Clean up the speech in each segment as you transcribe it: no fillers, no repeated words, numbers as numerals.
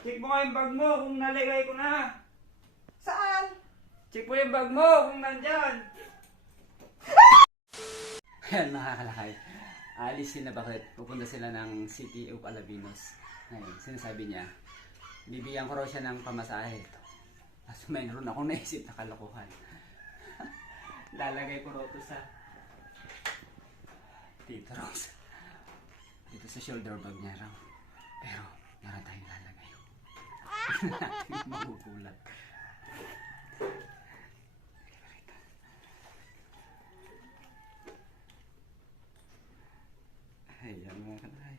Check mo nga yung bag mo kung nalagay ko na. Saan? Check mo yung bag mo kung nandyan. Ayan mga kalakay. Alisin na bakit pupunta sila ng City of Alavinos. Ngayon, sinasabi niya, bibigyan ko raw siya ng pamasahe. Tapos mayroon akong naisip na kalokohan. Lalagay ko raw ito sa dito raw dito sa shoulder bag niya raw. Pero meron tayong lalagay. Tignan natin magugulat. Ayan mga kanay.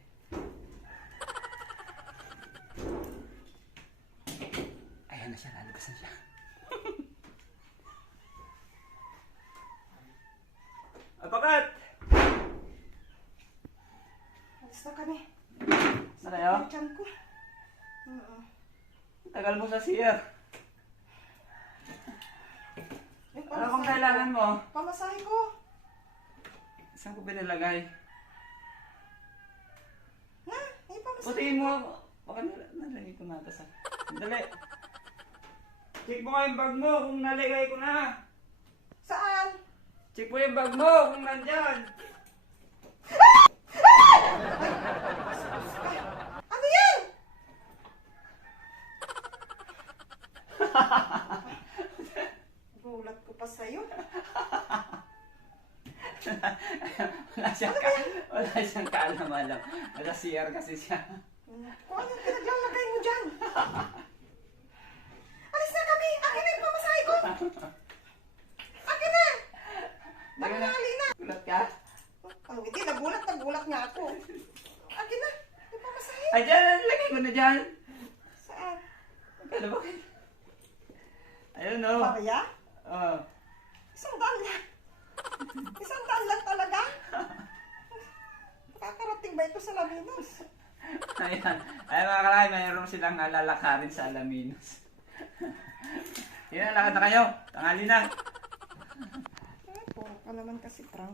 Ayan na siya, lalabas na siya. Apakat! Alis na kami. Na kayo? Ang tiyan ko. Tagal mo sa CR. Eh, Ano bang kailangan mo? Pamasahe ko. Saan ko binilagay? Ha? Eh, pamasahe Putiin mo. Baka nalagay ko na ito sa... Dali. Check mo nga yung bag mo kung nalagay ko na. Saan? Check mo yung bag mo kung nandyan. Ano yan? Gulat ko pa sa'yo. Wala siyang kaalam-alam. Nasa CR kasi siya. Kung ano yung pinaglalagay mo dyan? Alis na kami! Akin na yung pamasahe ko! Akin na! Tanghali na! Gulat ka? Oh, hindi, nagulat nga ako. Akin na! Yung pamasahe! Ay, dyan! Lagay mo na dyan! Saan? Ano ba? Ayun o. Barya? Oh. 100 lang. 100 lang talaga? Nakakarating ba ito sa Laminos? Ayan. Ayan mga kalay, mayroon silang lalakarin sa Alaminos. Yan, lakad na kayo. Tanghali na. Puro ka naman kasi prank.